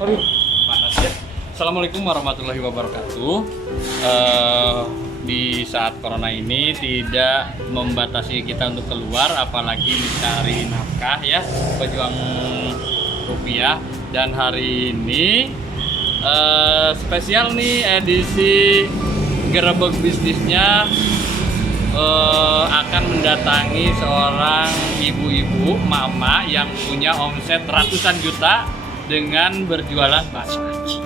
Aduh, panas ya. Assalamualaikum warahmatullahi wabarakatuh. Di saat corona ini tidak membatasi kita untuk keluar, apalagi mencari nafkah ya, pejuang rupiah. Dan hari ini spesial nih edisi Gerebek Bisnisnya akan mendatangi seorang ibu-ibu mama yang punya omset ratusan juta dengan berjualan bakso aci.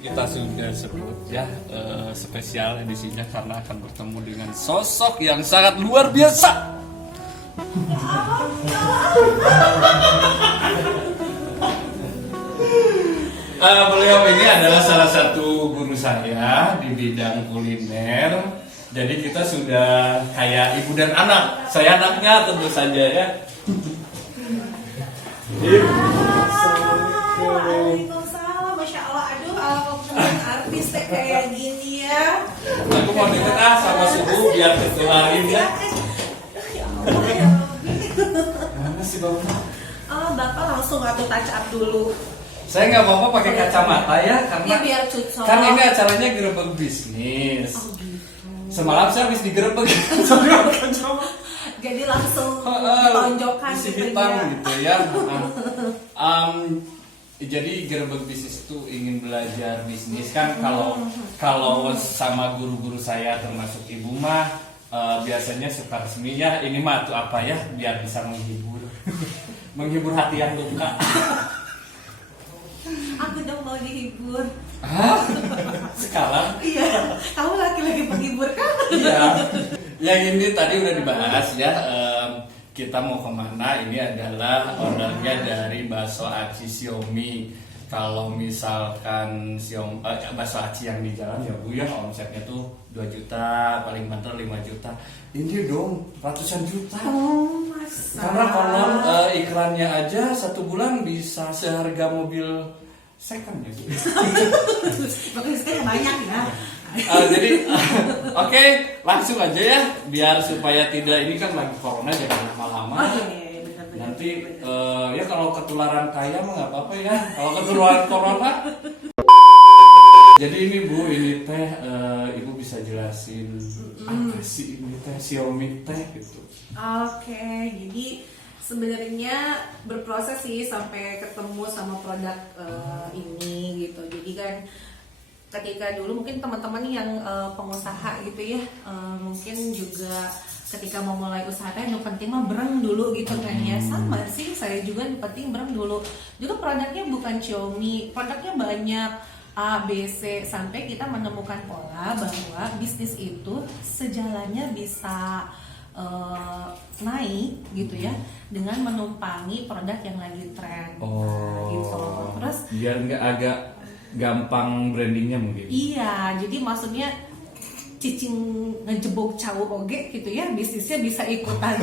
Kita sudah sebut ya spesial edisinya karena akan bertemu dengan sosok yang sangat luar biasa. Beliau ini adalah salah satu guru saya di bidang kuliner. Jadi kita sudah kayak ibu dan anak. Saya anaknya tentu saja ya. Waalaikumsalam, Masya Allah. Aduh, alhamdulillah artis kayak gini ya. Aku mau deket sama suhu biar ketularin ya. Ya Allah ya. Mana sih Bapak? Bapak langsung atau touch up dulu. Saya nggak apa-apa pakai kacamata ya karena Ya biar cocok. kan ini acaranya Gerebek Bisnis. Oh gitu. Semalam saya habis digerebek. Jadi langsung ditonjokkan isi gitu hitam ya. gitu ya. Jadi Gerebek Bisnis itu ingin belajar bisnis kan kalau sama guru-guru saya termasuk ibu mah biasanya suka resmi ya ini mah tuh apa ya biar bisa menghibur menghibur hati yang luka. Aku dong mau dihibur. Hah? Sekarang? Iya, kamu laki-laki penghibur kan? Iya. Yang ini tadi udah dibahas ya. Kita mau kemana? Ini adalah ordernya dari bakso aci Xiaomi. Kalau misalkan bakso aci yang di jalan ya Bu ya omsetnya tuh 2 juta, paling banter 5 juta. Ini dong ratusan juta. Oh, masa? Karena konon iklannya aja 1 bulan bisa seharga mobil second ya Bu. Makanya sekarang banyak ya. Jadi oke, langsung aja ya biar supaya tidak ini kan lagi corona jangan lama-lama. Benar-benar. Nanti ya kalau ketularan kaya mah nggak apa-apa ya. Kalau ketularan corona. Jadi ini Bu, ini teh Ibu bisa jelasin apa sih ini teh Xiaomi teh gitu. Oke, jadi sebenarnya berproses sih sampai ketemu sama produk ini gitu. Jadi kan ketika dulu mungkin teman-teman yang pengusaha gitu ya, mungkin juga ketika mau mulai usaha yang penting mah bereng dulu gitu kan ya. Sama sih, saya juga yang penting bereng dulu. Juga produknya bukan Xiaomi, produknya banyak A, B, C, sampai kita menemukan pola bahwa bisnis itu sejalannya bisa naik gitu ya dengan menumpangi produk yang lagi tren. Nah, gitu. Terus biar nggak agak gampang brandingnya mungkin. iya, jadi maksudnya cicing ngejebok cawu oge gitu ya, bisnisnya bisa ikutan.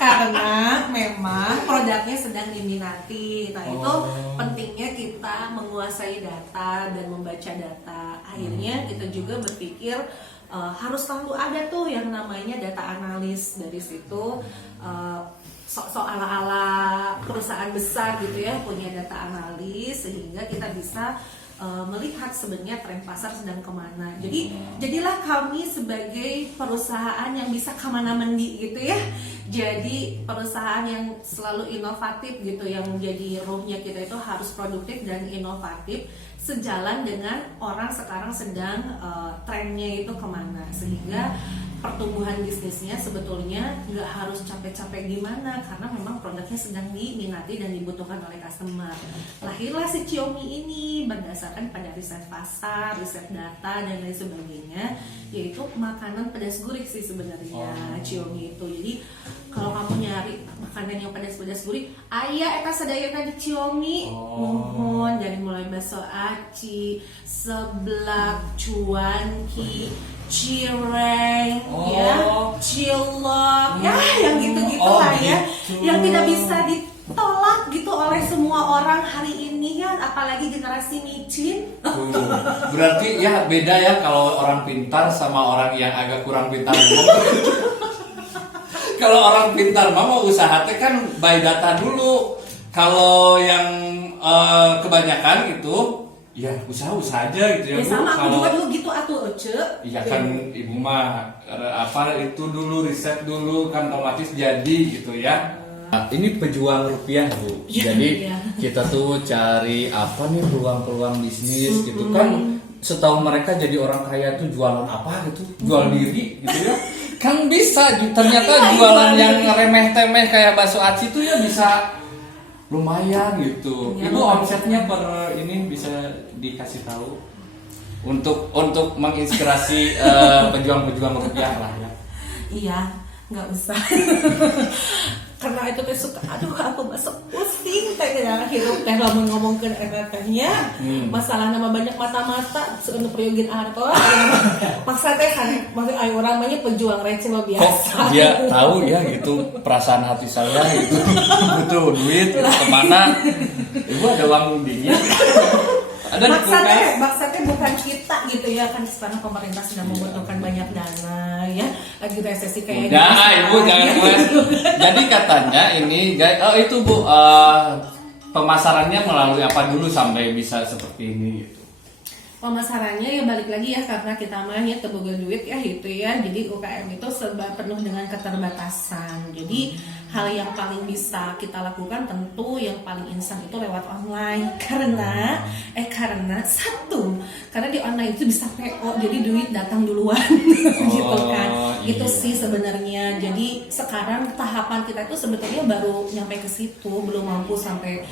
Karena memang produknya sedang diminati. Nah, itu pentingnya kita menguasai data dan membaca data. Akhirnya kita juga berpikir harus selalu ada tuh yang namanya data analis. Dari situ sok ala-ala perusahaan besar gitu ya punya data analis sehingga kita bisa melihat sebenarnya tren pasar sedang kemana. Jadi jadilah kami sebagai perusahaan yang bisa kemana mendi gitu ya. Jadi perusahaan yang selalu inovatif gitu, yang jadi ruhnya kita itu harus produktif dan inovatif, sejalan dengan orang sekarang sedang trennya itu kemana, sehingga pertumbuhan bisnisnya sebetulnya nggak harus capek-capek gimana karena memang produknya sedang diminati dan dibutuhkan oleh customer. Lahirlah si Xiaomi ini berdasarkan pada riset pasar, riset data dan lain sebagainya, yaitu makanan pedas gurih sih sebenarnya Xiaomi itu. Jadi kalau kamu nyari makanan yang pedas-pedas gurih, aya eta sadayana di Xiaomi. Mohon dari mulai bakso aci, seblak, cuanki, cireng, ya, cilok, ya, yang gitu-gitu lah yang tidak bisa ditolak gitu oleh semua orang hari ini ya, apalagi generasi micin. Berarti ya beda ya kalau orang pintar sama orang yang agak kurang pintar. Kalau orang pintar mau usaha teh kan by data dulu. Kalau yang kebanyakan gitu ya usaha aja gitu ya, Ya sama aku Kalau juga dulu gitu atuh Ece. iya kan ibu mah apa itu dulu riset dulu kan otomatis jadi gitu ya. Nah, ini pejuang rupiah Bu. Iya, Jadi iya. kita tuh cari apa nih peluang-peluang bisnis gitu kan. Setahu mereka jadi orang kaya tuh jualan apa gitu, jual diri gitu ya. Kan bisa ternyata Iya, jualan iya. yang remeh-temeh kayak bakso aci tuh ya bisa lumayan gitu. Ya, Ibu lumayan. omsetnya per ini bisa dikasih tahu untuk menginspirasi pejuang-pejuang rupiah lah ya. Iya, nggak usah. Karena itu teh suka, aduh aku masuk pusing teh ya hirup teh lamun ngomongkeun eta tehnya. Masalah nama banyak mata-mata seueur priogin harta. Maksa teh kan maksud aya urang mah nya pejuang receh mah Kok biasa. dia tahu ya gitu perasaan hati saya gitu butuh duit kemana? Ibu ada uang dingin? Ada di kulkas? Maksa teh bukan kita gitu ya kan sekarang pemerintah sedang membutuhkan banyak dana ya lagi resesi kayak Udah, gini Ibu jangan sekarang, mulai. gitu. Jadi katanya ini guys, oh itu Bu, pemasarannya melalui apa dulu sampai bisa seperti ini gitu. Pemasarannya ya balik lagi ya karena kita mah ya teboga duit ya gitu ya. Jadi UKM itu serba penuh dengan keterbatasan. Jadi hal yang paling bisa kita lakukan tentu yang paling instan itu lewat online karena satu karena di online itu bisa PO jadi duit datang duluan gitu kan. Iya. Itu sih sebenarnya. Jadi sekarang tahapan kita itu sebetulnya baru nyampe ke situ, belum mampu sampai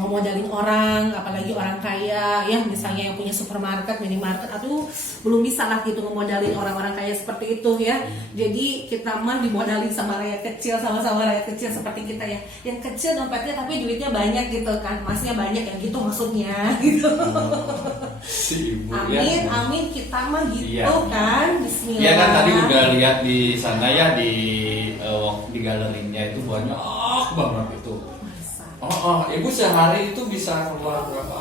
ngemodalin orang, apalagi orang kaya ya misalnya yang punya supermarket, minimarket, aduh belum bisa lah gitu ngemodalin orang-orang kaya seperti itu ya. Jadi kita mah dimodalin sama rakyat kecil, sama-sama rakyat kecil seperti kita ya, yang kecil dompetnya tapi duitnya banyak gitu kan, masnya banyak ya gitu maksudnya gitu. Si Ibu Amin, ya. amin kita mah gitu Iya. kan, Bismillah. Iya kan tadi udah lihat di sana ya di galerinya itu banyak banget itu. Ibu sehari itu bisa keluar berapa?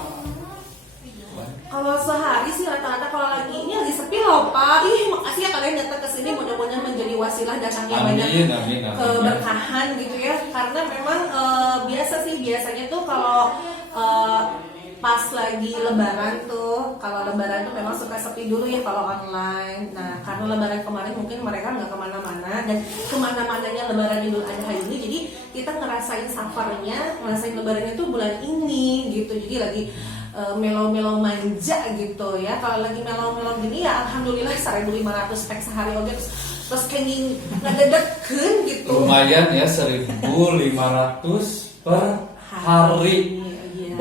Kalau sehari sih rata-rata kalau lagi ini lagi sepi loh Pak. Ih makasih ya kalian datang ke sini, mudah-mudahan menjadi wasilah datangnya banyak Amin. keberkahan gitu ya. Karena memang biasanya tuh kalau pas lagi lebaran tuh, kalau lebaran tuh memang suka sepi dulu ya kalau online. Nah karena lebaran kemarin mungkin mereka nggak kemana-mana dan kemana-mananya lebaran Idul Adha ini, jadi kita ngerasain safarnya, ngerasain lebarannya tuh bulan ini gitu. Jadi lagi melo-melo manja gitu ya. Kalau lagi melo-melo gini ya alhamdulillah 1.500 pack sehari oke terus kenging ngededekkeun gitu. Lumayan ya 1.500 per hari. Iya.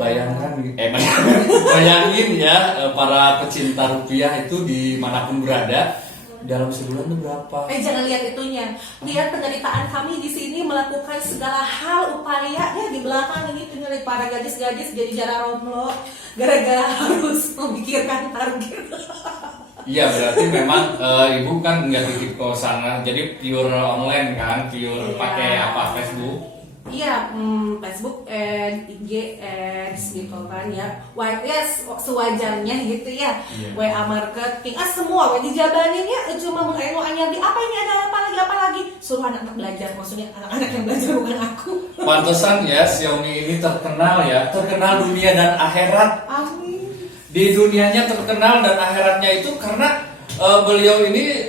Bayangin ya para pecinta rupiah itu dimanapun berada dalam sebulan itu berapa? Jangan lihat itunya, lihat penderitaan kami di sini melakukan segala hal upaya ya di belakang ini penyelit para gadis-gadis jadi jara romlo gara-gara harus memikirkan target. Iya berarti memang ibu kan nggak titip ke sana, jadi pure online kan, pure Iya. pakai apa Facebook? Iya, Facebook, IG, ads gitu kan ya. Yes, sewajarnya gitu ya. Iya. WA marketing, semua dijabanin ya. Cuma mengenai anyar di apa ini ada apa lagi. Suruh anak-anak belajar, maksudnya anak-anak yang belajar bukan aku. Pantesan ya Xiaomi ini terkenal dunia dan akhirat. Amin. Di dunianya terkenal dan akhiratnya itu karena beliau ini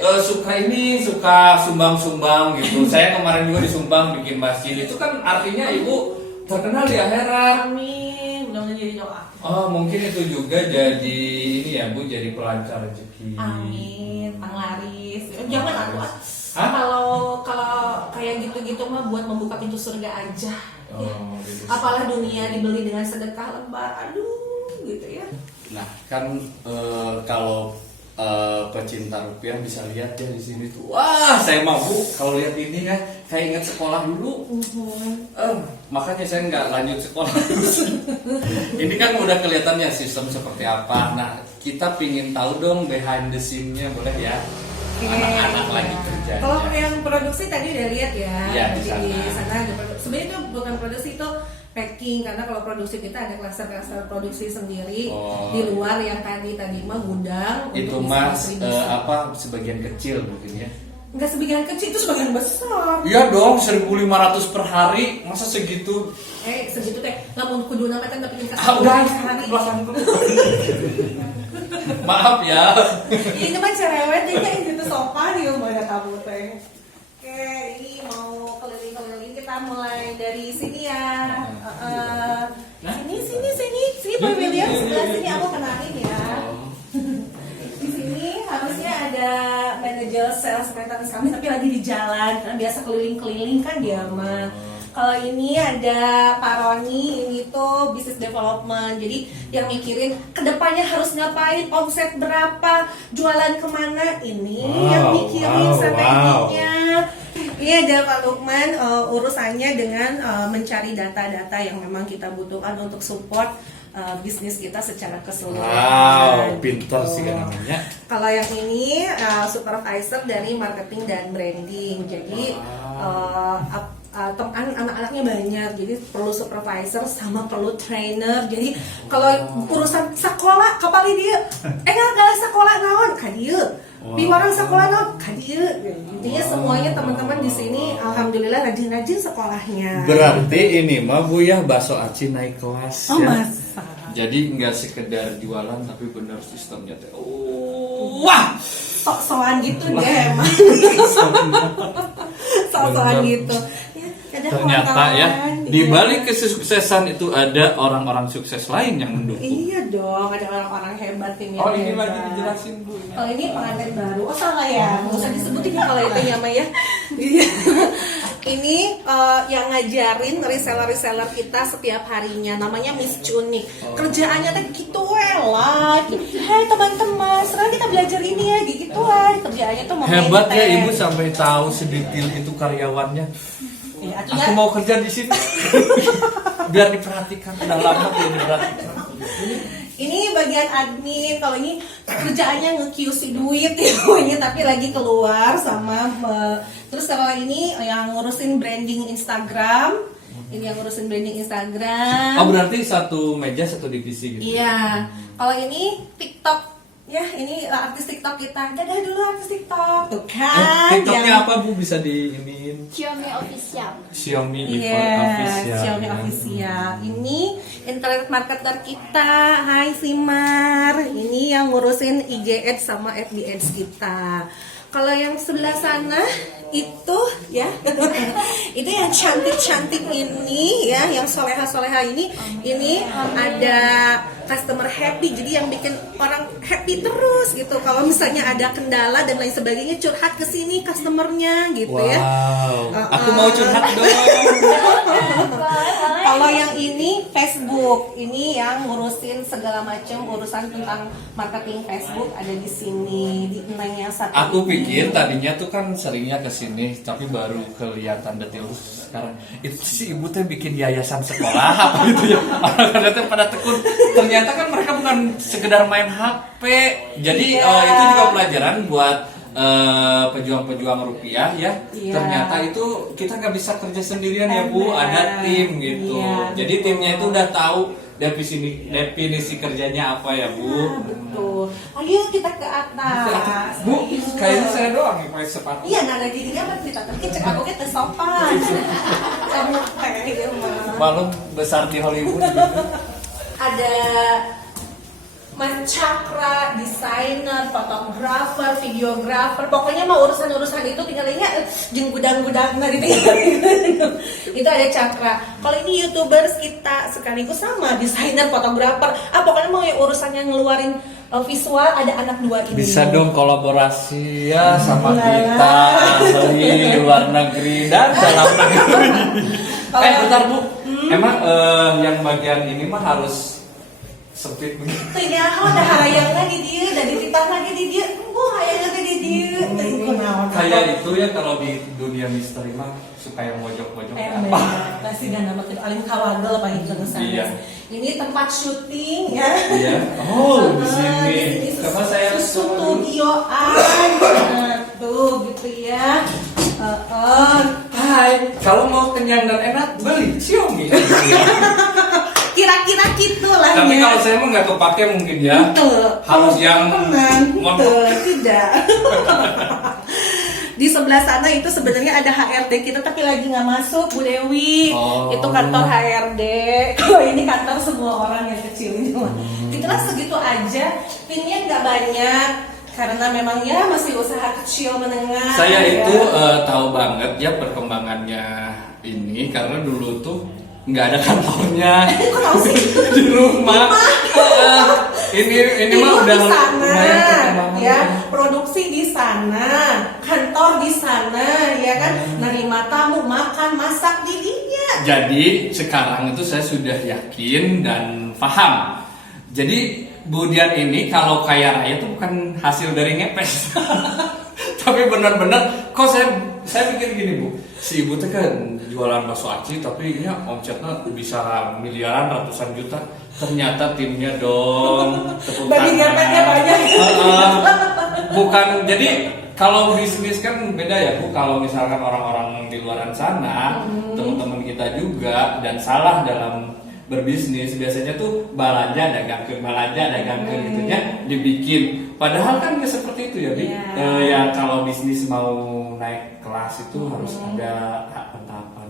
suka sumbang-sumbang gitu. Saya kemarin juga disumbang bikin masjid, itu kan artinya ibu terkenal di akhirat. Amin. Mudah-mudahan jadi doa. Mungkin itu juga jadi ini ya Bu, jadi pelancar rezeki. Amin. Panglaris. Jangan aku. Hah? Kalau kayak gitu-gitu mah buat membuka pintu surga aja. Ya. Gitu. Apalah dunia dibeli dengan sedekah lembar. Aduh, gitu ya. Nah kan kalau pecinta rupiah bisa lihat ya di sini tuh. Wah, saya mau Bu kalau lihat ini ya kayak ingat sekolah dulu. Makanya saya nggak lanjut sekolah. Ini kan udah kelihatannya sistem seperti apa. Nah, kita pingin tahu dong behind the scene-nya, boleh ya? Anak-anak lagi kerja. Kalau yang produksi tadi udah lihat ya. Iya, di Di sana. sana ada sebenarnya itu bukan produksi, itu packing, karena kalau produksi kita ada klaster-klaster produksi sendiri. Oh. Di luar yang tadi mah gudang Itu untuk mas distribusi. sebagian kecil mungkin ya. Enggak sebagian kecil, itu sebagian besar. Iya dong, 1.500 per hari, masa segitu? Segitu teh nggak mau kudu nama kan tapi tingkat Udah, sehari. maaf ya. Ini mah cerewet deh kayak gitu sopan ya mana kamu teh. Oke, ini mau keliling-keliling, kita mulai dari sini ya. Sini Pak William, sebelah sini aku kenalin ya. Di sini harusnya ada manajer sales maintenance kami, tapi lagi di jalan karena biasa keliling-keliling kan dia mah. Kalau ini ada Pak Roni, ini tuh business development. Jadi yang mikirin kedepannya harus ngapain, omset berapa, jualan kemana, ini yang mikirin strateginya. Ini ada Pak Lukman, urusannya dengan mencari data-data yang memang kita butuhkan untuk support bisnis kita secara keseluruhan. Wow, pinter sih kan namanya. Kalau yang ini supervisor dari marketing dan branding. Jadi anak-anaknya banyak, jadi perlu supervisor sama perlu trainer. Jadi kalau urusan sekolah kapal dia, nggak sekolah naon kan dia. Orang sekolah naon kan dia. Intinya semuanya teman-teman di sini alhamdulillah rajin-rajin sekolahnya. Berarti ini mah Bu ya, bakso aci naik kelas Oh ya. masa. Jadi nggak sekedar jualan tapi bener sistemnya teh. Wah, Sok-sokan gitu deh emang. Sok-sokan gitu. Ya, ternyata ya kawan-kawan, di iya. balik kesuksesan itu ada orang-orang sukses lain yang mendukung. Iya dong, ada orang-orang hebat tim yang Oh ini hebat. lagi dijelasin Bu. Kalau ini pengantin baru, oh salah ya, nggak usah disebutin ya kalau itu ya Maya ya. Ini yang ngajarin reseller-reseller kita setiap harinya, namanya Miss Cunik. Kerjaannya teh gitu lah. Hai teman-teman, sekarang kita belajar ini ya, gitu lah. Kerjaannya tuh Hebat ya maintain. Ibu sampai tahu sedetail itu karyawannya. Ya, Aku artinya mau kerja di sini. Biar diperhatikan, udah lama biar diperhatikan. ini bagian admin. Kalau ini kerjaannya nge-QC duit ya, ini tapi lagi keluar sama terus kalau ini yang ngurusin branding Instagram. Ini yang ngurusin branding Instagram. Oh berarti satu meja satu divisi gitu. Iya. Kalau ini TikTok. Ya, ini artis TikTok kita. Dadah dulu artis TikTok. Tuh kan. TikToknya apa Bu, bisa diiniin? Xiaomi Official. Xiaomi Iya, Official. Xiaomi Official. Ini internet marketer kita. Hai Simar. Ini yang ngurusin IG Ads sama FB Ads kita. Kalau yang sebelah sana itu ya, itu yang cantik-cantik ini ya, yang soleha-soleha ini ada customer happy, jadi yang bikin orang happy terus gitu. Kalau misalnya ada kendala dan lain sebagainya, curhat ke sini customernya gitu ya. Wow, aku mau curhat dong. Kalau yang ini Facebook, ini yang ngurusin segala macam urusan tentang marketing Facebook ada di sini, di Neng yang satu. Aku ini. pikir tadinya tuh kan seringnya ke sini, tapi baru kelihatan detail sekarang. Itu sih ibu teh bikin yayasan sekolah apa gitu ya. Orang-orang teh pada tekun. Ternyata kan mereka bukan sekedar main HP. Jadi Iya. itu juga pelajaran buat pejuang-pejuang rupiah ya. Iya. Ternyata itu kita nggak bisa kerja sendirian ya Bu, Benar. ada tim gitu. Iya, Jadi betul. timnya itu udah tahu definisi kerjanya apa ya Bu. Ah, betul. Ayo kita ke atas. Bu, Ayo. kayaknya saya doang yang pakai sepatu. Iya, nada dirinya kan kita tapi cek aku kita sopan. Kamu kayak gitu mah. Malu besar di Hollywood. Ada Mas Cakra, desainer, fotografer, videografer, pokoknya mau urusan-urusan itu tinggalnya jeung gudang-gudang ditinggal. Itu ada Cakra. Kalau ini YouTubers kita sekaligus sama desainer, fotografer. Pokoknya mau yang urusan yang ngeluarin visual ada anak dua ini. Bisa dong kolaborasi ya sama Nah. kita di luar negeri dan dalam negeri. Bentar Bu, emang yang bagian ini mah harus sempit begitu. Tuh ya, udah hayang lagi dia, dari titah lagi di dia, hayang lagi di dia. Kayak itu ya kalau di dunia misteri mah suka yang mojok-mojok apa? Pasti gak nama kita alim kawagel apa itu sana. Iya. Ini tempat syuting ya. Iya. Oh, di sini. Karena saya studioan. Tuh gitu ya. Hai, kalau mau kenyang dan enak beli Xiaomi. Kira-kira gitulah Tapi ya. kalau saya mah nggak kepake mungkin ya. Betul. Harus yang Betul, tidak. Di sebelah sana itu sebenarnya ada HRD kita tapi lagi nggak masuk, Bu Dewi. Oh. Itu kantor HRD. Kalau ini kantor semua orang yang kecil ini mah. Itulah segitu aja. Timnya nggak banyak karena memang ya masih usaha kecil menengah. Saya ya. itu tahu banget ya perkembangannya ini karena dulu tuh nggak ada kantornya. Kok tahu sih? Di rumah. Ini mah udah di sana, lumayan perkembangan. ya, produksi di sana, kantor di sana, ya kan, nerima tamu, makan, masak didinya. Jadi sekarang itu saya sudah yakin dan paham. Jadi Bu Dian ini kalau kaya raya itu bukan hasil dari ngepes. Tapi benar-benar kok saya pikir gini Bu, si ibu tuh kan jualan bakso aci tapi ini omsetnya bisa miliaran ratusan juta. Ternyata timnya dong tepuk Babi tangan. ngepetnya banyak. Bukan, jadi kalau bisnis kan beda ya Bu. Kalau misalkan orang-orang di luar sana, teman-teman kita juga dan salah dalam berbisnis biasanya tuh balanja dagangkeun gitu ya dibikin. Padahal kan nggak seperti itu ya, Bi. Yeah. Ya kalau bisnis mau naik kelas itu harus ada tahapan.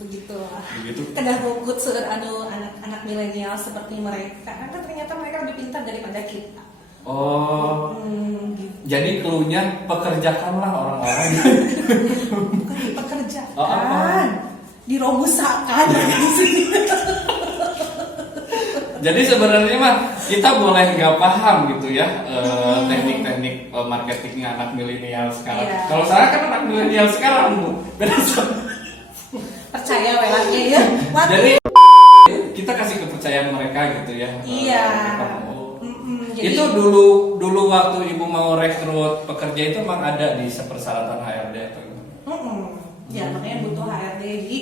Begitu. Begitu. Kedah rukut seueur anu anak-anak milenial seperti mereka. Karena ternyata mereka lebih pintar daripada kita. Oh, Gitu. jadi cluenya pekerjakanlah orang-orang. Bukan dipekerjakan, Oh, apa? dirobusakan. Jadi sebenarnya mah kita boleh nggak paham gitu ya teknik-teknik marketing anak milenial sekarang. Iya. Kalau saya kan anak milenial sekarang Bu. Beda sama- Percaya welangnya ya. Jadi kita kasih kepercayaan mereka gitu ya. Iya. Oh. Jadi, Itu dulu waktu ibu mau rekrut pekerja itu emang ada di persyaratan HRD atau gimana? ya makanya butuh HRD. Jadi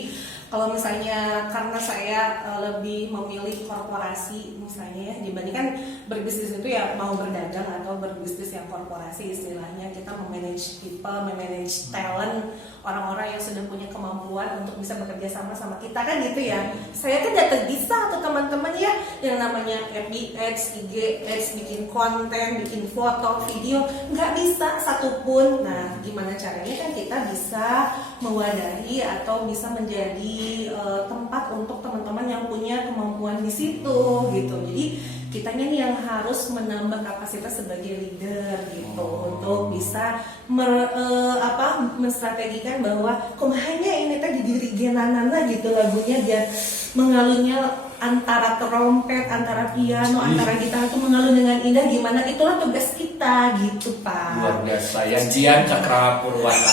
kalau misalnya karena saya lebih memilih korporasi misalnya ya dibandingkan berbisnis itu ya mau berdagang atau berbisnis yang korporasi istilahnya kita memanage people, memanage talent orang-orang yang sudah punya kemampuan untuk bisa bekerja sama sama kita kan gitu ya. Saya kan tidak bisa atau teman-teman ya yang namanya FB Ads, IG Ads, bikin konten, bikin foto, video nggak bisa satupun. Nah gimana caranya kan kita bisa mewadahi atau bisa menjadi tempat untuk teman-teman yang punya kemampuan di situ gitu. Jadi kitanya nih yang harus menambah kapasitas sebagai leader gitu untuk bisa menstrategikan bahwa kumahanya ini tadi diri genanana gitu lagunya dia mengalunnya antara trompet, antara piano, antara gitar itu mengalun dengan indah gimana itulah tugas kita gitu Pak. Luar biasa ya, Dian Cakra Purwana.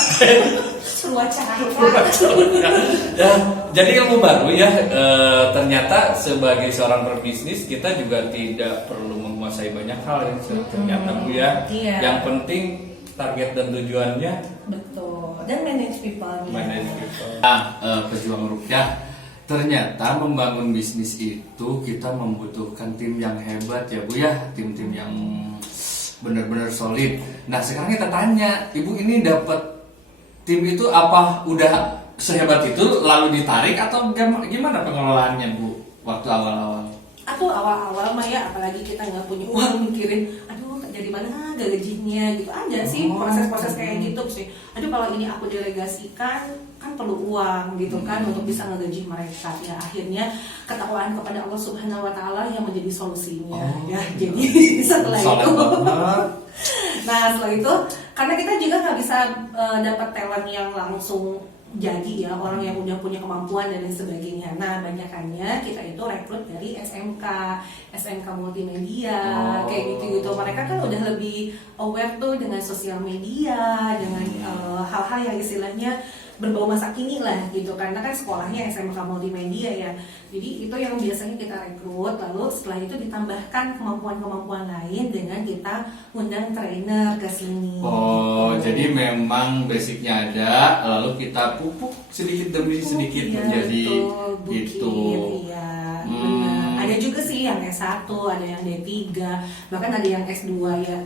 Surwacana. Ya, jadi ilmu baru ya. Ternyata sebagai seorang berbisnis kita juga tidak perlu menguasai banyak hal ya. Ternyata Bu ya. Iya. Yang penting target dan tujuannya Betul. Dan manage people. manage people. Nah, pejuang rupiah. Ternyata membangun bisnis itu kita membutuhkan tim yang hebat ya Bu ya, tim-tim yang benar-benar solid. Nah sekarang kita tanya, Ibu ini dapat tim itu apa udah sehebat itu lalu ditarik atau gimana pengelolaannya Bu waktu awal-awal? Aku awal-awal mah ya apalagi kita nggak punya uang mikirin, aduh dari mana gajinya gitu aja sih proses-proses kayak gitu sih. Aduh kalau ini aku delegasikan kan perlu uang gitu kan untuk bisa ngegaji mereka ya akhirnya ketakwaan kepada Allah Subhanahu Wa Taala yang menjadi solusinya ya. Jadi setelah itu nah setelah itu karena kita juga nggak bisa dapat talent yang langsung jadi ya orang yang udah punya kemampuan dan lain sebagainya. Nah banyakannya kita itu rekrut dari SMK multimedia kayak gitu. Mereka kan udah lebih aware tuh dengan sosial media, dengan hal-hal yang istilahnya berbau masa kini lah gitu karena kan sekolahnya SMK multimedia ya. Jadi itu yang biasanya kita rekrut, lalu setelah itu ditambahkan kemampuan-kemampuan lain dengan kita undang trainer ke sini. Gitu. Jadi memang basicnya ada, lalu kita pupuk sedikit demi sedikit Iya, menjadi betul, bukit, itu. iya, benar. Ada juga sih yang S1, ada yang D3, bahkan ada yang S2 ya.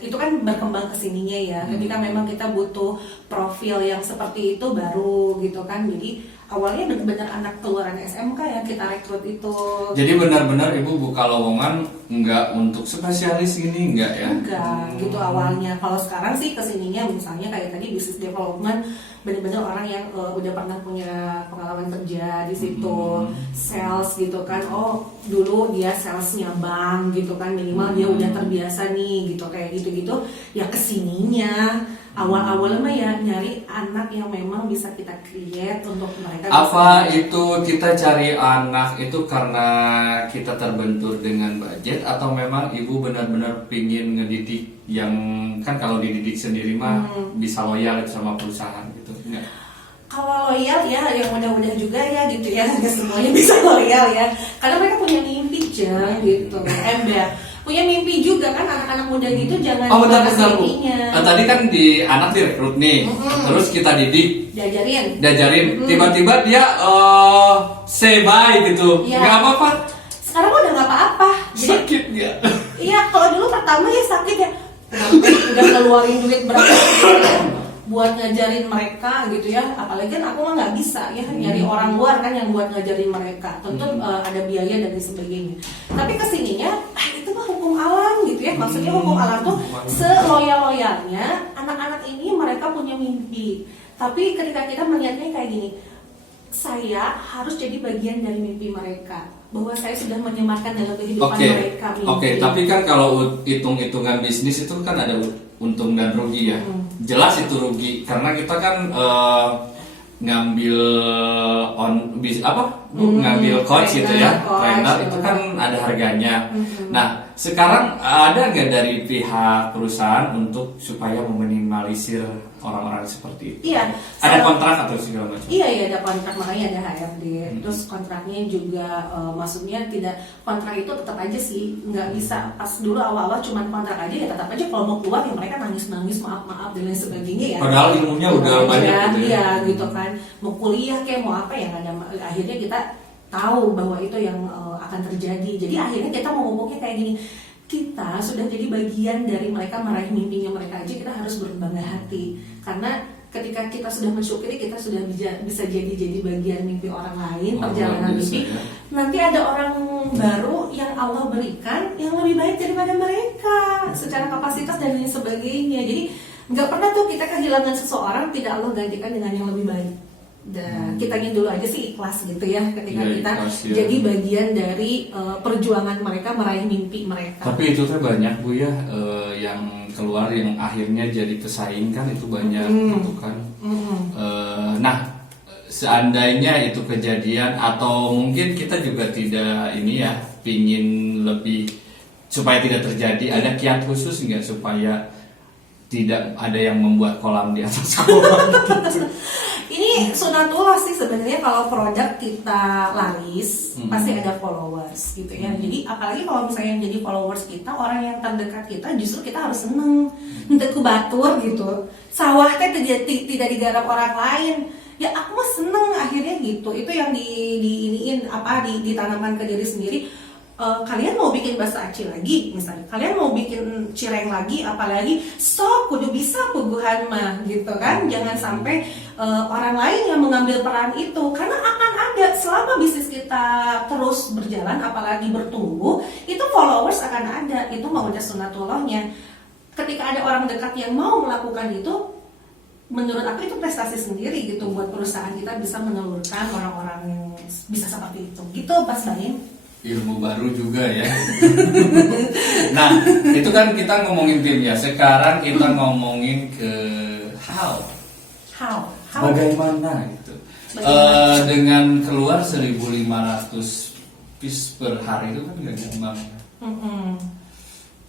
Itu kan berkembang kesininya ya. Ketika memang kita butuh profil yang seperti itu baru gitu kan. Jadi awalnya benar-benar anak keluaran SMK yang kita rekrut itu. Jadi benar-benar ibu buka lowongan nggak untuk spesialis ini nggak ya? Enggak, gitu awalnya. Kalau sekarang sih kesininya misalnya kayak tadi business development, benar-benar orang yang udah pernah punya pengalaman kerja di situ, sales gitu kan. Oh, dulu dia salesnya bank gitu kan, minimal dia udah terbiasa nih gitu kayak gitu-gitu. Ya kesininya awal-awal mah ya nyari anak yang memang bisa kita create untuk mereka. Apa itu kita cari anak itu karena kita terbentur dengan budget atau memang ibu benar-benar pingin ngedidik yang kan kalau dididik sendiri mah bisa loyal sama perusahaan gitu? Enggak. Kalau loyal ya yang mudah-mudah juga ya gitu ya, nggak semuanya bisa loyal ya, karena mereka punya mimpi gitu, ember punya mimpi juga kan anak-anak muda gitu jangan bentar. mimpinya. Tadi kan di anak direkrut nih, terus kita didik, diajarin, tiba-tiba dia say bye gitu, Ya. nggak apa-apa. Sekarang udah nggak apa-apa. Jadi Sakit nggak? iya kalau dulu pertama ya sakit ya, udah ngeluarin duit berapa gitu ya, buat ngajarin mereka gitu ya, apalagi kan aku mah nggak bisa ya nyari orang luar kan yang buat ngajarin mereka, tentu ada biaya dan sebagainya. Tapi kesininya itu mah hukum alam gitu ya, maksudnya hukum alam tuh seloyal-loyalnya anak-anak ini mereka punya mimpi, tapi ketika kita melihatnya kayak gini, saya harus jadi bagian dari mimpi mereka, bahwa saya sudah menyematkan dalam kehidupan mereka mimpi. Oke, tapi kan kalau hitung-hitungan bisnis itu kan ada untung dan rugi ya. Jelas itu rugi karena kita kan ngambil ngambil coach gitu ya, trainer itu kan ada harganya. Nah, sekarang ada nggak dari pihak perusahaan untuk supaya meminimalisir orang-orang seperti itu? Iya. Ada kontrak atau segala macam? Iya, ada kontrak, makanya ada HRD. Terus kontraknya juga maksudnya tidak, kontrak itu tetap aja sih nggak bisa pas dulu awal-awal cuma kontrak aja ya, tetap aja kalau mau keluar ya mereka nangis-nangis maaf-maaf dan lain sebagainya ya. Padahal ilmunya udah banyak gitu ya. Iya gitu kan, mau kuliah kayak mau apa ya nggak ada, akhirnya kita tahu bahwa itu yang akan terjadi. Jadi akhirnya kita mau ngomongnya kayak gini, kita sudah jadi bagian dari mereka meraih mimpinya mereka aja, kita harus berbangga hati karena ketika kita sudah mensyukuri, kita sudah bisa jadi bagian mimpi orang lain, perjalanan mimpi. Ya. Nanti ada orang baru yang Allah berikan yang lebih baik daripada mereka secara kapasitas dan lain sebagainya. Jadi nggak pernah tuh kita kehilangan seseorang tidak Allah gantikan dengan yang lebih baik. Dan kitanya dulu aja sih ikhlas gitu ya ketika Ya, kita ikhlas, ya. jadi bagian dari perjuangan mereka meraih mimpi mereka. Tapi itu tuh banyak Bu ya, yang keluar yang akhirnya jadi pesaing kan itu banyak gitu kan. Nah, seandainya itu kejadian atau mungkin kita juga tidak ini ya pingin lebih supaya tidak terjadi, ada kiat khusus nggak supaya tidak ada yang membuat kolam di atas kolam gitu? Ini sunatullah sih sebenarnya, kalau produk kita laris pasti ada followers gitu ya. Jadi apalagi kalau misalnya yang jadi followers kita orang yang terdekat kita, justru kita harus seneng. Untuk kubatur gitu, sawah teh tidak digarap orang lain. Ya aku mah seneng akhirnya gitu. Itu yang ditanamkan ke diri sendiri. Kalian mau bikin bakso aci lagi misalnya, kalian mau bikin cireng lagi, apalagi sok kudu bisa puguhan mah gitu kan. Jangan sampai orang lain yang mengambil peran itu, karena akan ada selama bisnis kita terus berjalan, apalagi bertumbuh, itu followers akan ada. Itu mau udah sunatullahnya. Ketika ada orang dekat yang mau melakukan itu, menurut aku itu prestasi sendiri gitu buat perusahaan kita bisa menelurkan orang-orang yang bisa seperti itu gitu Mas Baim. Ilmu baru juga ya. Nah, itu kan kita ngomongin tim ya. Sekarang kita ngomongin ke how. Bagaimana gitu. Dengan keluar 1.500 piece per hari itu kan gak gampang.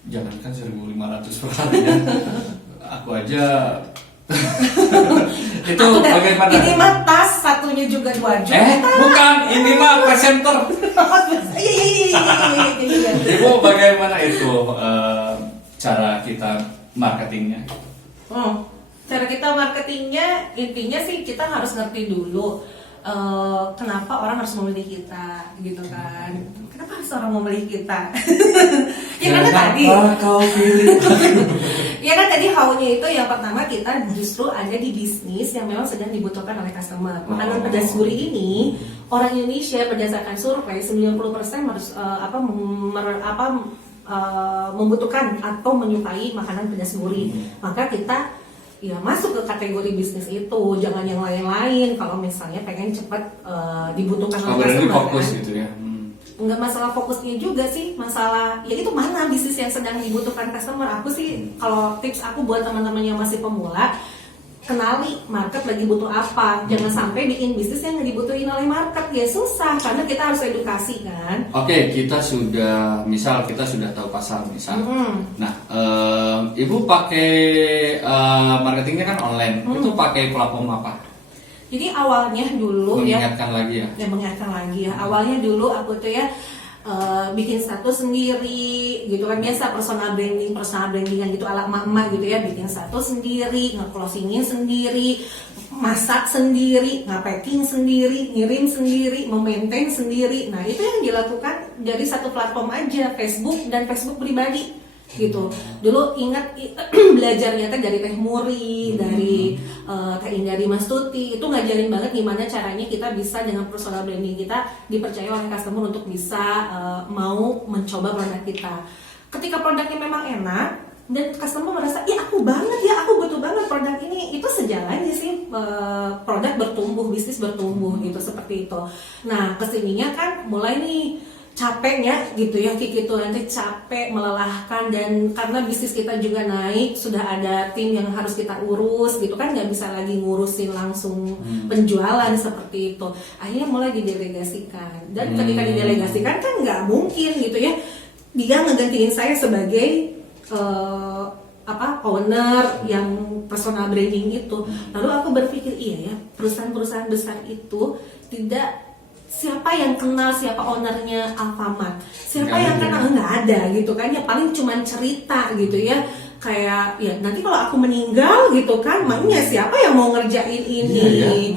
Jangankan 1.500 per hari ya. Aku aja itu bagaimana? Ini mah tas satunya juga 2 juta. Bukan, ini mah presenter. Iya. Ibu bagaimana itu cara kita marketingnya? Cara kita marketingnya intinya sih kita harus ngerti dulu kenapa orang harus memilih kita gitu kan. Kenapa harus orang memilih kita? Ya karena tadi kau pilih. ya kan tadi how-nya itu yang pertama kita justru ada di bisnis yang memang sedang dibutuhkan oleh customer. Makanan pedas gurih ini orang Indonesia berdasarkan survei 90% harus membutuhkan atau menyukai makanan pedas gurih. Maka kita ya masuk ke kategori bisnis itu, jangan yang lain-lain kalau misalnya pengen cepat dibutuhkan oleh Berarti customer fokus kan. gitu ya. Nggak masalah fokusnya juga sih, masalah ya itu mana bisnis yang sedang dibutuhkan customer. Aku sih kalau tips aku buat teman-teman yang masih pemula, kenali market lagi butuh apa. Jangan sampai bikin bisnis yang nggak dibutuhin oleh market, ya susah karena kita harus edukasi kan. Oke, kita sudah tahu pasar misal. Nah, ibu pakai marketingnya kan online. Itu pakai platform apa? Jadi awalnya dulu Mengingatkan lagi ya. mengingatkan lagi ya. Awalnya dulu aku tuh ya bikin status sendiri gitu kan, biasa personal brandingan gitu ala emak-emak gitu ya, bikin status sendiri, nge-closingin sendiri, masak sendiri, nge-packing sendiri, ngirim sendiri, memaintain sendiri. Nah itu yang dilakukan dari satu platform aja, Facebook dan Facebook pribadi gitu. Dulu ingat belajarnya teh dari Teh Muri, dari Teh Indari Mas Tuti, itu ngajarin banget gimana caranya kita bisa dengan personal branding kita dipercaya oleh customer untuk bisa mau mencoba produk kita. Ketika produknya memang enak dan customer merasa, iya aku banget ya, aku butuh banget produk ini, itu sejalannya sih produk bertumbuh, bisnis bertumbuh gitu, seperti itu. Nah kesininya kan mulai nih capeknya gitu ya, Kiki tuh nanti capek, melelahkan, dan karena bisnis kita juga naik, sudah ada tim yang harus kita urus gitu kan, nggak bisa lagi ngurusin langsung penjualan seperti itu. Akhirnya mulai didelegasikan, dan ketika didelegasikan kan nggak mungkin gitu ya dia ngegantiin saya sebagai owner yang personal branding itu. Lalu aku berpikir iya ya, perusahaan-perusahaan besar itu tidak, siapa yang kenal siapa ownernya Alfamart, siapa yang kenal, nggak ada gitu kan ya, paling cuman cerita gitu ya, kayak ya nanti kalau aku meninggal gitu kan, makanya siapa yang mau ngerjain ini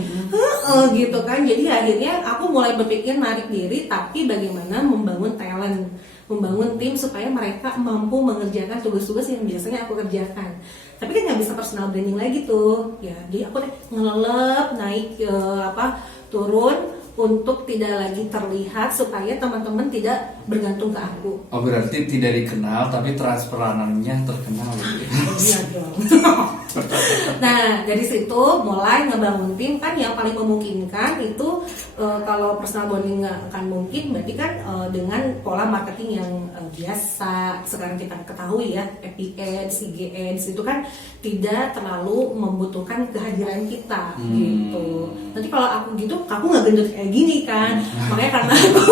gitu kan. Jadi akhirnya aku mulai berpikir narik diri, tapi bagaimana membangun talent, membangun tim supaya mereka mampu mengerjakan tugas-tugas yang biasanya aku kerjakan. Tapi kan nggak bisa personal branding lagi tuh ya, jadi aku ngelelep naik turun untuk tidak lagi terlihat, supaya teman-teman tidak bergantung ke aku. Oh berarti tidak dikenal tapi transferannya terkenal gitu. Iya dong. Nah dari situ mulai ngebangun tim kan, yang paling memungkinkan itu kalau personal branding nggak akan mungkin, berarti kan dengan pola marketing yang biasa sekarang kita ketahui ya, FB Ads, IG Ads itu kan tidak terlalu membutuhkan kehadiran kita gitu. Nanti kalau aku gitu, aku nggak gendut kayak gini kan, makanya karena aku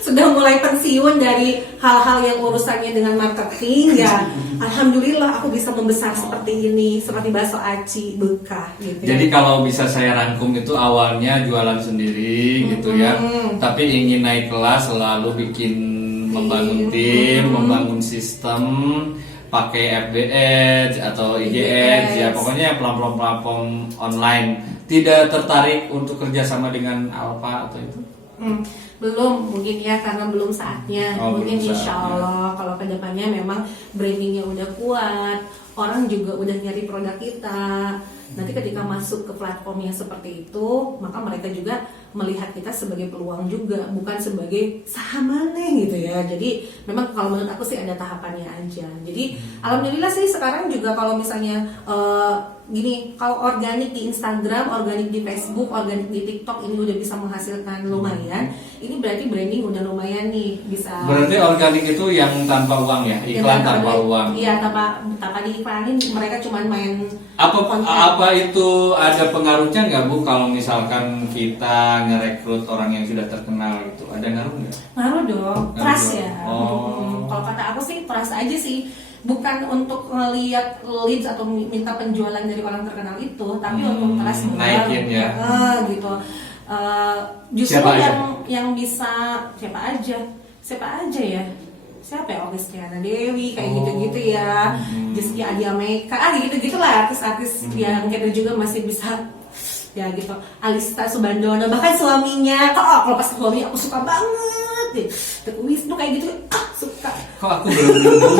sudah mulai pensiun dari hal-hal yang urusannya dengan marketing ya, alhamdulillah aku bisa membesar seperti ini, seperti bakso aci bekah gitu. Jadi kalau bisa saya rangkum itu awalnya jualan sendiri gitu ya, tapi ingin naik kelas selalu bikin, membangun tim, membangun sistem, pakai FB Ads atau IG Ads ya, pokoknya platform online. Tidak tertarik untuk kerjasama dengan Alfa atau itu? Belum, mungkin ya karena belum saatnya. Mungkin belum insya Allah kalau kedepannya memang brandingnya udah kuat, orang juga udah nyari produk kita, nanti ketika masuk ke platform yang seperti itu, maka mereka juga melihat kita sebagai peluang juga, bukan sebagai saham mana gitu ya. Jadi memang kalau menurut aku sih ada tahapannya aja. Jadi alhamdulillah sih sekarang juga kalau misalnya gini, kalau organik di Instagram, organik di Facebook, organik di TikTok ini udah bisa menghasilkan lumayan. Ini berarti branding udah lumayan nih, bisa. Berarti organik itu yang tanpa uang ya, iklan tanpa uang. Iya, tanpa diiklanin, mereka cuma main. Apa itu ada pengaruhnya nggak Bu kalau misalkan kita ngerekrut orang yang sudah terkenal gitu, ada ngaruh nggak? Ngaruh dong, trust ya. Oh. Kalau kata aku sih trust aja sih, bukan untuk ngelihat leads atau minta penjualan dari orang terkenal itu, tapi untuk trust naikin ya. Gitu. Justru yang bisa siapa aja ya. Siapa ya, Oki Setiana Dewi kayak gitu-gitu ya, Jesky Adia Meka, gitu-gitu lah, artis-artis yang kita juga masih bisa ya gitu, Alista Subandono, bahkan suaminya, kalau pas suami aku suka banget deh, Teguh Wisnu kayak gitu, suka. Kok aku belum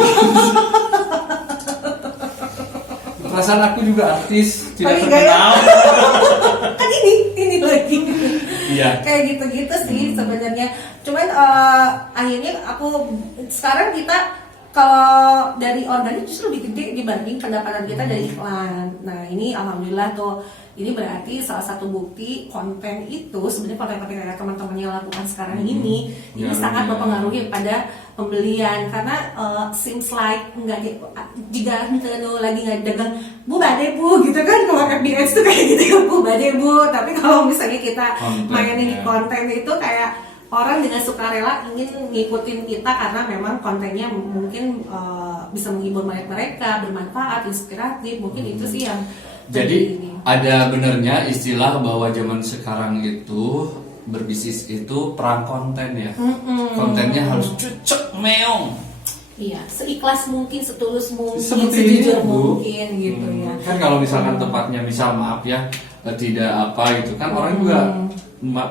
perasaan aku juga artis tidak terkenal. Kan ini lagi. Iya. Kayak gitu-gitu sih sebenarnya. Cuman akhirnya aku sekarang kita kalau dari organik justru lebih gede dibanding pendapatan kita dari iklan. Nah ini alhamdulillah tuh, ini berarti salah satu bukti konten itu sebenarnya konten-konten yang teman-temannya lakukan sekarang ini sangat mempengaruhi pada pembelian, karena seems like nggak jika lo lagi nggak dagang bu bade bu gitu kan, kalau FBS tuh kayak gitu ya bu bade bu, tapi kalau misalnya kita mainin konten itu kayak orang dengan sukarela ingin ngikutin kita karena memang kontennya mungkin bisa menghibur mereka, bermanfaat, inspiratif, mungkin itu sih yang jadi ada benernya istilah bahwa zaman sekarang itu berbisnis itu perang konten ya. Kontennya harus cocok meong. Iya, seikhlas mungkin, setulus mungkin, Seperti sejujur ini, Bu. mungkin gitu ya. Kan kalau misalkan tempatnya misal maaf ya tidak apa gitu kan orang juga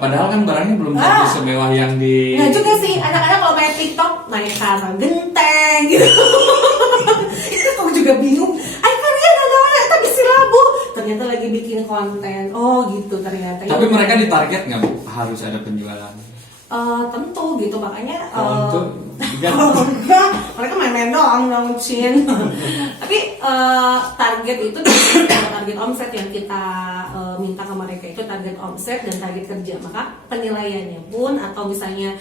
padahal kan barangnya belum tentu semewah yang di. Nah juga sih anak-anak kalau main TikTok naik karang genteng gitu. Itu aku juga bingung. Ay kalian anak-anak tapi si labu ternyata lagi bikin konten. Oh gitu ternyata. Tapi mereka ditarget nggak Bu? Harus ada penjualan. Tentu gitu makanya. Kalau enggak, mereka main-main doang Cin. Tapi target itu target omset yang kita minta ke mereka itu target omset dan target kerja, maka penilaiannya pun atau misalnya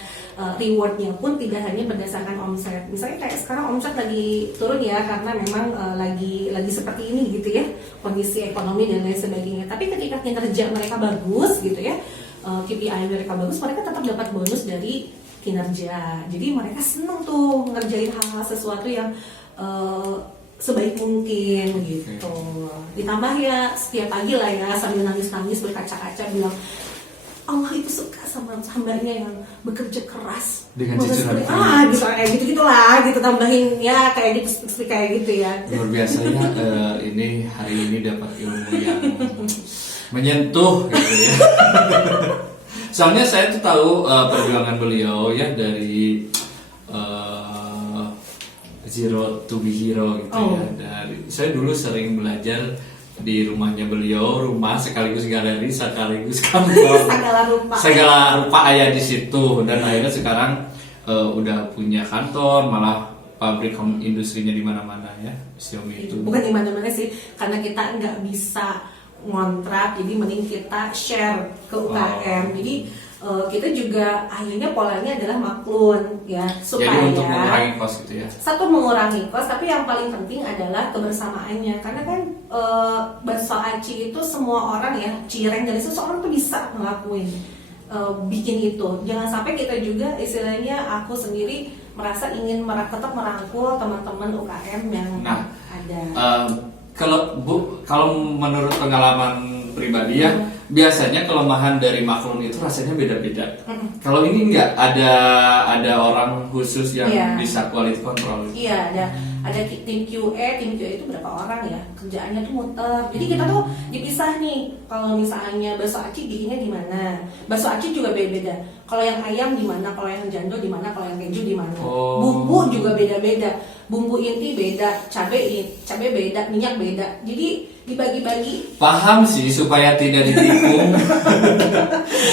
rewardnya pun tidak hanya berdasarkan omset. Misalnya kayak sekarang omset lagi turun ya karena memang lagi seperti ini gitu ya kondisi ekonomi dan lain sebagainya. Tapi ketika kinerja mereka bagus gitu ya, KPI mereka bagus, mereka tetap dapat bonus dari kinerja. Jadi mereka seneng tuh ngerjain hal-hal sesuatu yang sebaik mungkin gitu. Ditambah ya setiap pagi lah ya sambil nangis-nangis berkaca-kaca bilang Allah itu suka sama hambanya yang bekerja keras dengan jujur hati. Gitu kayak gitu-gitulah gitu, tambahin ya kayak gitu kayak gitu ya. Luar biasa ya ini hari ini dapat ilmu yang menyentuh gitu ya. Soalnya saya tuh tahu perjuangan beliau ya dari zero to be hero gitu ya. Dari saya dulu sering belajar di rumahnya beliau, rumah sekaligus galeri sekaligus kantor. Segala rupa ada di situ dan akhirnya sekarang udah punya kantor, malah pabrik industrinya di mana-mana ya Xiaomi itu. Bukan di mana-mana sih, karena kita nggak bisa ngontrak, jadi mending kita share ke UKM. Jadi kita juga akhirnya polanya adalah maklun ya, supaya jadi untuk mengurangi kos gitu ya. Satu mengurangi kos, tapi yang paling penting adalah kebersamaannya. Karena kan bakso aci itu semua orang ya, cireng dari seseorang tuh bisa ngelakuin bikin itu. Jangan sampai kita juga istilahnya aku sendiri merasa ingin tetap merangkul teman-teman UKM yang ada. Kalau menurut pengalaman pribadi ya, biasanya kelemahan dari maklun itu rasanya beda-beda. Kalau ini enggak ada orang khusus yang bisa quality control. Iya, ada tim QA itu berapa orang ya, kerjaannya tuh muter. Jadi kita tuh dipisah nih. Kalau misalnya bakso aci giginya di mana, bakso aci juga beda-beda. Kalau yang ayam di mana, kalau yang jando di mana, kalau yang keju di mana. Bumbu juga beda-beda. Bumbu inti beda, cabai beda, minyak beda. Jadi dibagi-bagi. Paham sih supaya tidak ditikung.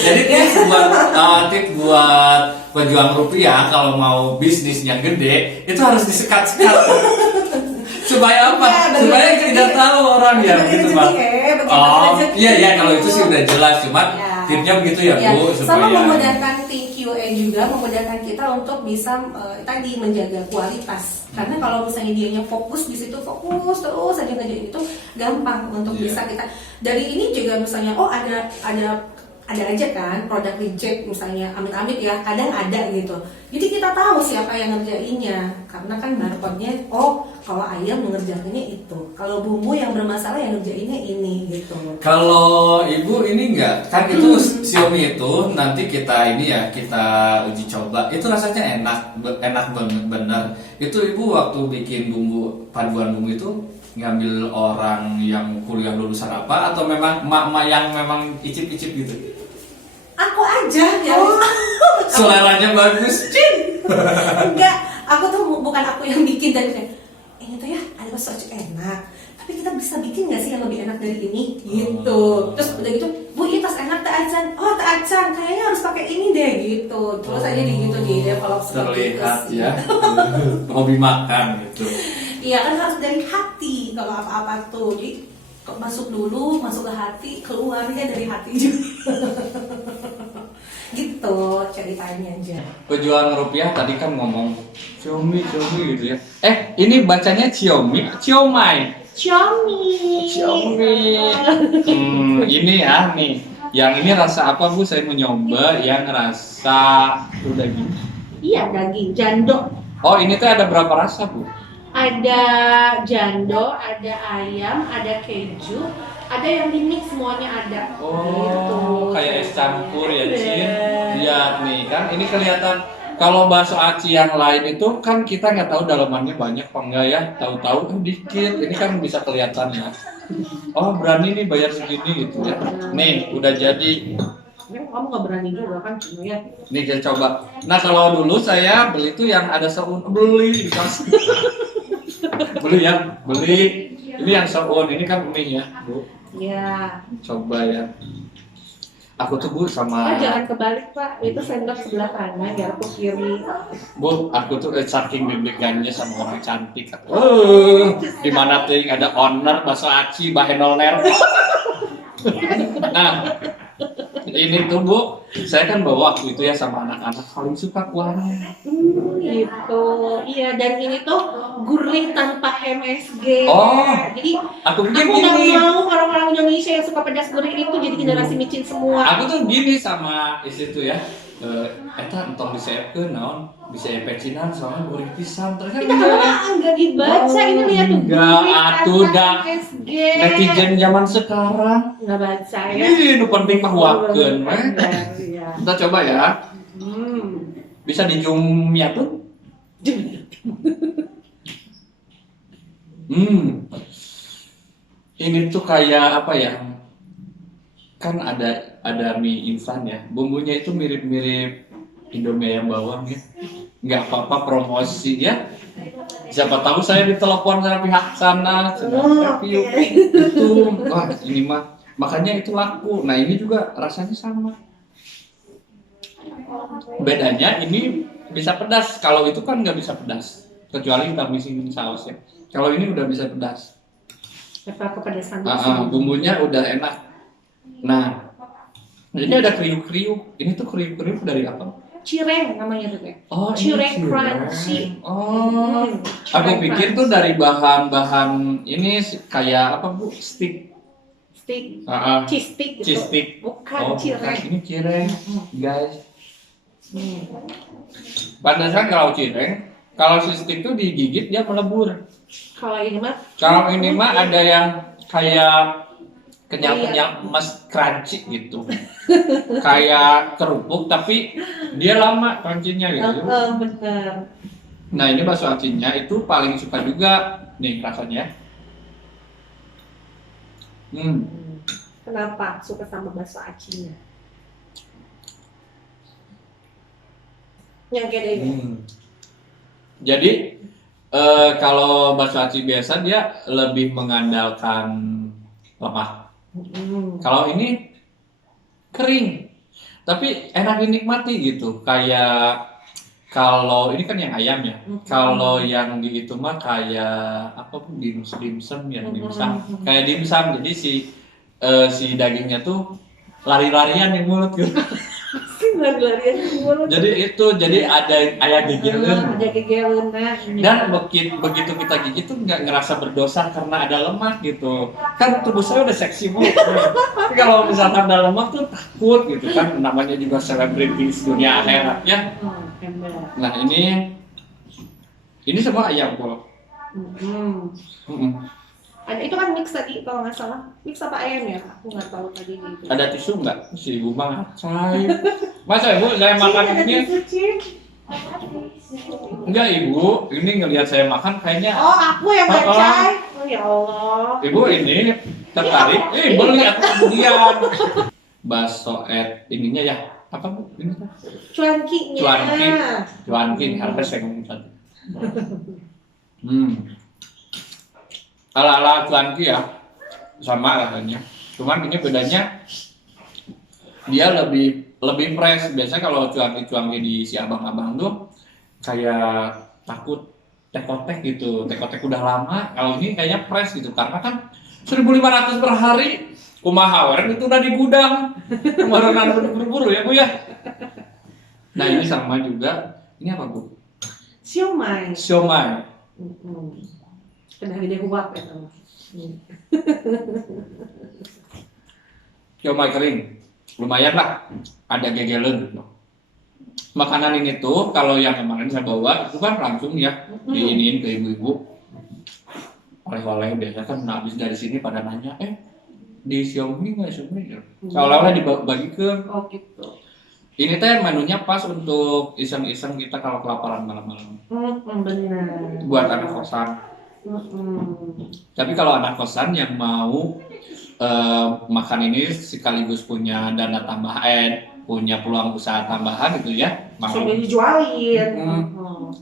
Jadi tip buat pejuang rupiah kalau mau bisnis yang gede itu harus disekat-sekat. Supaya apa? Supaya tidak tahu orang ya gitu Pak. Iya kalau itu sih udah jelas, cuma tipnya begitu ya Bu. Sama memudahkan tim QA juga, memudahkan kita untuk bisa tadi menjaga kualitas. Karena kalau misalnya dianya fokus di situ, fokus terus aja ngerjain itu gampang untuk bisa kita. Dari ini juga misalnya ada aja kan produk reject misalnya, amit-amit ya, kadang ada gitu. Jadi kita tahu siapa yang ngerjainnya karena kan barcode-nya kalau ayam mengerjakannya itu, kalau bumbu yang bermasalah yang ngerjainnya ini gitu. Kalau Ibu ini enggak, kan itu Xiaomi itu nanti kita uji coba, itu rasanya enak banget benar. Itu Ibu waktu bikin paduan bumbu itu ngambil orang yang kuliah lulusan apa, atau memang emak-emak yang memang icip-icip gitu? Aku aja ya. Seleranya bagus, Cin. Enggak, aku tuh bukan aku yang bikin dan kayak ini tuh ya ada bakso aci enak, tapi kita bisa bikin nggak sih yang lebih enak dari ini gitu. Terus udah gitu, Bu ini tas enak tak acan, oh tak acan, kayaknya harus pakai ini deh gitu. Terus aja di gitu di develop seperti itu Terlihat sih. ya, hobi makan gitu. Iya kan harus dari hati kalau apa-apa tuh. Jadi masuk dulu, masuk ke hati, keluarnya dari hati juga. Gitu ceritanya aja. Pejuang rupiah tadi kan ngomong Xiaomi gitu ya. Ini bacanya Xiaomi, Xiaomai. Xiaomi. Ini ya nih. Yang ini rasa apa Bu? Saya mau nyoba yang rasa daging. Iya daging jando. Oh ini tuh ada berapa rasa Bu? Ada jando, ada ayam, ada keju, ada yang dimix semuanya ada. Oh, kayak es campur ya, Cin. Iya. Lihat nih kan, ini kelihatan. Kalau bakso aci yang lain itu kan kita nggak tahu dalamannya banyak apa enggak ya. Tahu-tahu dikit. Ini kan bisa kelihatan ya. Oh berani nih bayar segini gitu ya. Nih udah jadi. Kamu nggak berani juga kan cuma ya. Nih kita coba. Nah kalau dulu saya beli tuh yang ada seun, beli dikasih. Beli ya, beli. Ini yang seun, ini kan mie ya, Bu. Iya. Coba ya. Aku tuh Bu sama Jangan kebalik Pak, itu sendok sebelah kanan ya aku kiri. Bu, aku tuh saking deg-degannya sama orang cantik. Di mana ting ada owner bakso aci bahenol ner. Nah, ini tuh Bu, saya kan bawa waktu itu ya sama anak-anak paling suka kuahnya. Gitu. Iya dan ini tuh gurih tanpa MSG. Oh, Jadi Aku pikir aku nggak gini. mau orang-orang Indonesia yang suka pedas gurih itu jadi generasi micin semua. Aku tuh gini sama istri tuh ya. Eta entong diseepkeun naon, diseep pecinan soalnya gurih pisan. Ternyata Kita enggak dibaca ini lihat tuh Enggak, gurih atuh tanpa dah. MSG. netizen zaman sekarang. Nggak baca ya. Ih, nu penting mah wakeun mah. Iya. Kita coba ya. Bisa di zoom ya tuh. Ini tuh kayak apa ya? Kan ada mie instan ya. Bumbunya itu mirip-mirip Indomie ayam bawang ya. Nggak apa-apa promosi ya. Siapa tahu saya ditelepon sama pihak sana, sedang review. Itu, wah ini mah makanya itu laku. Nah ini juga rasanya sama. Bedanya ini bisa pedas. Kalau itu kan nggak bisa pedas, kecuali kita mixing saus ya. Kalau ini udah bisa pedas. Apa kepedesan Bumbunya udah enak. Nah, ini ada kriuk-kriuk. Ini tuh kriuk-kriuk dari apa? cireng namanya tuh kayak. Oh, Cireng ini crunchy. Oh, aku Cireng pikir crunchy. tuh dari bahan-bahan ini kayak apa Bu? Stick. Stick, Ah, cheese stick gitu. cheese stick. Bukan Oh, cireng. bukan. Ini cireng, guys. Pantesan kalau cireng, kalau si stick tuh digigit dia melebur. Kalau ini mah Kalau ini mah ada yang kayak kenyal-kenyal mas crunchy gitu. Kayak kerupuk tapi dia lama crunchy-nya gitu. bener. Nah, ini bakso acinya itu paling suka juga nih rasanya. Kenapa suka sama bakso acinya? Yang kayak ini. Jadi kalau bakso aci biasa dia lebih mengandalkan lemak. Kalau ini kering, tapi enak dinikmati gitu. Kayak kalau ini kan yang ayam ya. Kalau yang di itu mah kayak apa pun dimsum ya dimsum. Kayak dimsum. Jadi si dagingnya tuh lari-larian di mulut gitu. Lari-larian di mulut. Jadi ada gegelun. Ada gegelun. Dan begitu kita gigit tuh nggak ngerasa berdosa karena ada lemak gitu. Kan tubuh saya udah seksi Bu. Tapi kalau misalkan ada lemak tuh takut gitu kan. Namanya juga selebritis dunia akhirat ya. Nah ini semua ayam Bu. Ada itu kan mix tadi kalau nggak salah. Mix apa ayam ya? Aku nggak tahu tadi gitu. Ada tisu nggak? Si Ibu mah ngacai. Masa Ibu saya makan ini? Enggak Ibu, ini ngelihat saya makan kayaknya. Oh aku yang ngacai. Ya Allah. Ibu ini tertarik, beli atau kemudian bakso ininya ya, apa Bu? Ini kan? Cuanki-nya. Cuanki, harus saya ngomong tadi. Ala-ala cuanki ya, sama rasanya. Cuman ini bedanya dia lebih fresh. Biasanya kalau cuanki di si abang-abang tuh kayak takut tekotek gitu, tekotek udah lama. Kalau ini kayaknya fresh gitu, karena kan 1.500 per hari. Kumaha orang itu udah di gudang, kemarin berburu ya Bu ya. Nah ini sama juga, ini apa Bu? Siomay. Siomay. Kena gede kuat itu. Siomay kering, lumayan lah, ada gegelen gitu. Makanan ini tuh kalau yang kemarin saya bawa itu kan langsung ya diinin ke ibu-ibu. Oleh-oleh biasanya kan habis dari sini pada nanya, di Xiaomi nggak Xiaomi ya? Seolah-olah dibagi ke. Oh gitu. Ini teh menunya pas untuk iseng-iseng kita kalau kelaparan malam-malam. Benar. Buat anak kosan. Tapi kalau anak kosan yang mau makan ini sekaligus punya dana tambahan, punya peluang usaha tambahan gitu ya, mau. Sudah dijualin.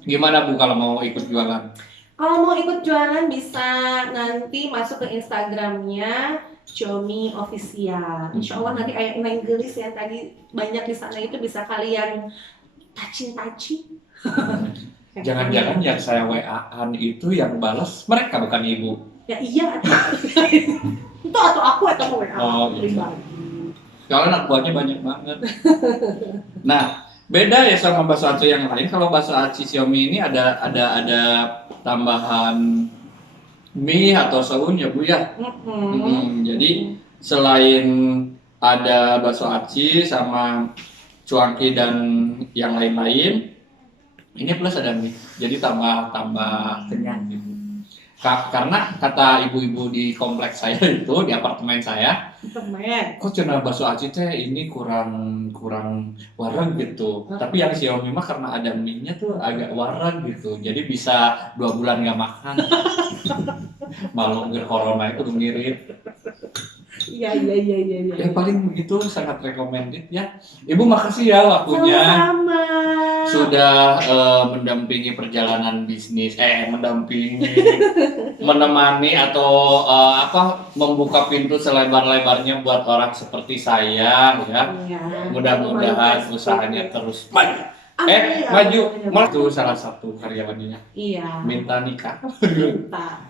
Gimana Bu kalau mau ikut jualan? Kalau mau ikut jualan bisa nanti masuk ke Instagramnya Xiaomi Official. Insya Allah nanti ayat Inggris yang tadi banyak di sana itu bisa kalian touching. Jangan-jangan yang saya WA-an itu yang balas mereka bukan Ibu. Ya iya. Itu atau aku atau WA. Oh iya. Kalau anak buahnya banyak banget. Nah, beda ya sama bakso aci yang lain. Kalau bakso aci Xiaomi ini ada tambahan mie atau saun ya Bu ya. Jadi selain ada bakso aci sama cuanki dan yang lain-lain, ini plus ada mie. Jadi tambah kenyang gitu. Karena kata ibu-ibu di kompleks saya itu, di apartemen saya, kok cina bakso aci teh ini kurang warang gitu. Tapi yang Xiaomi mah karena ada mie-nya tuh agak warang gitu. Jadi bisa 2 bulan nggak makan. Malu corona itu ngirit. Iya. Ya paling begitu, sangat recommended ya. Ibu makasih ya waktunya. Sama-sama. Sudah mendampingi perjalanan bisnis, menemani atau membuka pintu selebar-lebarnya buat orang seperti saya ya. Mudah-mudahan usahanya terus maju. Maju. Itu salah satu karyawannya. Iya. Minta nikah. Minta.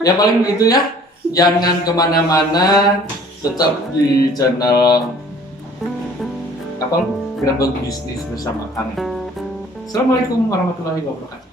Ya paling begitu ya. Jangan kemana-mana, tetap di channel Gerebek Bisnis bersama kami. Assalamualaikum warahmatullahi wabarakatuh.